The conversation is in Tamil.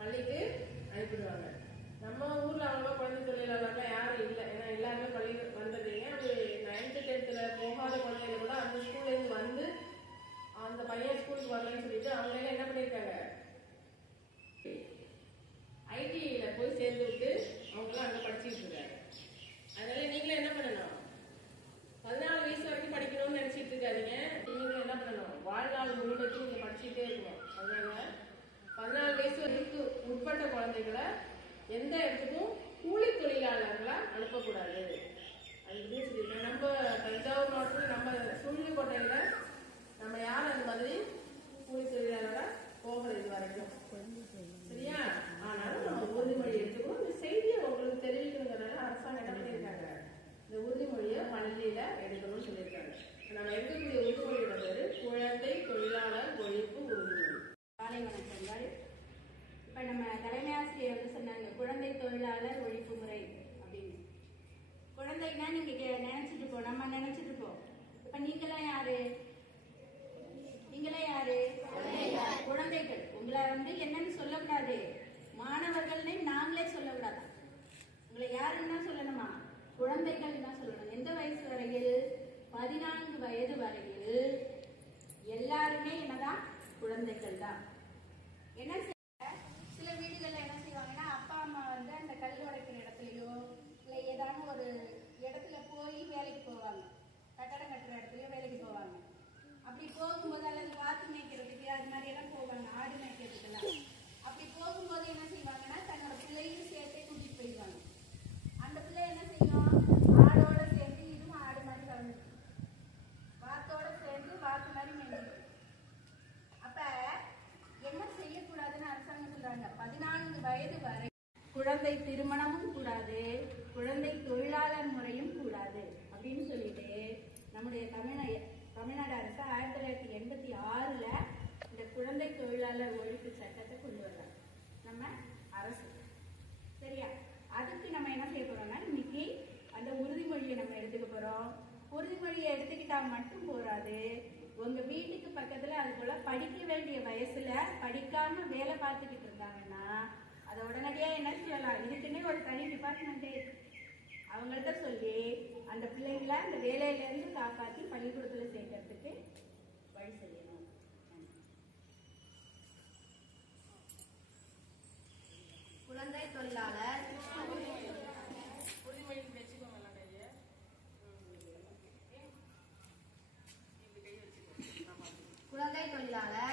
பள்ளிக்கு அனுப்பிடுவாங்க. நம்ம ஊர்ல அவ்வளவா குழந்தை தொழிலாளர்லாம் யாரும் இல்லை. ஏன்னா எல்லாருமே பள்ளி வந்துடுறீங்க. அது 9th 10th போகாத குழந்தைங்க கூட அந்த ஸ்கூல்ல இருந்து வந்து அந்த பையன் ஸ்கூலுக்கு வரலன்னு சொல்லிட்டு அவங்க என்ன பண்ணியிருக்காங்க, ஐடிஐல போய் சேர்ந்து விட்டு அவங்களாம் அங்கே படிச்சுட்டு இருக்காங்க. அதனால நீங்களும் என்ன பண்ணணும், 14 வயசு வரைக்கும் படிக்கணும்னு நினைச்சிட்டு இருக்காதீங்க. நீங்களும் என்ன பண்ணணும், வாழ்நாள் முழுவதும் நீங்க படிச்சுட்டே இருக்கணும். அதனால 14 வயசு வரைக்கும் உட்பட்ட குழந்தைகளை எந்த இடத்துக்கும் கூலி தொழிலாளர்களா அனுப்பக்கூடாது. அது சொல்லியிருக்கேன். நம்ம தஞ்சாவூர் மாவட்டத்தில் நம்ம சுள்ளிக்கோட்டையில நம்ம யாரும் அந்த மாதிரி கூலி தொழிலாளரா போகல இது வரைக்கும். சரியா? ஆனாலும் நம்ம உறுதிமொழி எடுத்துக்கணும். இந்த செய்தியை உங்களுக்கு தெரிவிக்கணுங்கிறதுனால அரசாங்கம் என்ன பண்ணியிருக்காங்க, இந்த உறுதிமொழியை பள்ளியில எடுக்கணும்னு சொல்லியிருக்காங்க. நம்ம எடுக்கக்கூடிய உறுதிமொழியோட பேரு குழந்தை தொழிலாளர் ஒழிப்பு உறுதிமொழி. காலை வணக்கங்கள். இப்ப நம்ம தலைமை ஆசிரியர் வந்து சொன்னாங்க குழந்தை தொழிலாளர் ஒழிப்பு முறை அப்படின்னு. குழந்தைன்னா நீங்க நினைச்சிட்டு இருப்போம், நம்ம நினைச்சிட்டு இருப்போம். இப்ப நீங்களாம் யாரு, நீங்களே யாரு, குழந்தைகள். உங்களை வந்து என்னன்னு சொல்லக்கூடாது, மாணவர்கள்னே நாங்களே சொல்லக்கூடாது. உங்களை யாருன்னா சொல்லணுமா, குழந்தைகள் தான் சொல்லணும். எந்த வயசு வரையில், 14 வயது வரையில் எல்லாருமே என்னதான் குழந்தைகள் தான். என்ன சில வீடுகள்ல என்ன செய்வாங்கன்னா, அப்பா அம்மா வந்து அந்த கல் உடைக்கிற இடத்துலயோ இல்லை ஏதாவது ஒரு இடத்துல போய் வேலைக்கு போவாங்க, கட்டடம் கட்டுற இடத்துலயோ வேலைக்கு போவாங்க. அப்படி போகும்போது அல்லது வாத்து மேய்க்கிறதுக்கு அது மாதிரி எல்லாம் போவாங்க, ஆடு மேய்க்கிறதுக்கெல்லாம். அப்படி போகும்போது என்ன செய்வாங்கன்னா, தன்னோட பிள்ளையும் சேர்த்தே கூட்டிட்டு போயிடுவாங்க. அந்த பிள்ளை என்ன செய்யும், ஆடோட சேர்ந்து இதுவும் ஆடு மாதிரி வளர்ந்து, வாத்தோட சேர்ந்து வாத்து மாதிரி மேய்ஞ்சிடும். அப்ப என்ன செய்யக்கூடாதுன்னு அரசாங்கம் சொல்றாங்க, 14 வயது வரை குழந்தை திருமணமும் கூடாது, குழந்தை தொழிலாளர் முறையும் கூடாது அப்படின்னு சொல்லிட்டு நம்முடைய தமிழ்நாடு அரசு 1986ல இந்த குழந்தை தொழிலாளர் ஒழிப்பு சட்டத்தை கொண்டு வர்றாங்க நம்ம அரசு. சரியா? அதுக்கு நம்ம என்ன செய்ய போறோம்னா, இன்னைக்கு அந்த உறுதிமொழியை நம்ம எடுத்துக்க போறோம். உறுதிமொழியை எடுத்துக்கிட்டா மட்டும் போறாது, உங்க வீட்டுக்கு பக்கத்துல அது போல படிக்க வேண்டிய வயசுல படிக்காம வேலை பார்த்துக்கிட்டு இருந்தாங்கன்னா அதை உடனடியா என்ன செய்யலாம், இதுக்குன்னே ஒரு தனி டிபார்ட்மெண்டே அவங்கள்ட்ட சொல்லி அந்த பிள்ளைங்களை அந்த வேலையில இருந்து காப்பாற்றி பள்ளிக்கூடத்துல சேர்க்கறதுக்கு வழி செய்யணும். குழந்தை தொழிலாளர் குழந்தை தொழிலாளர்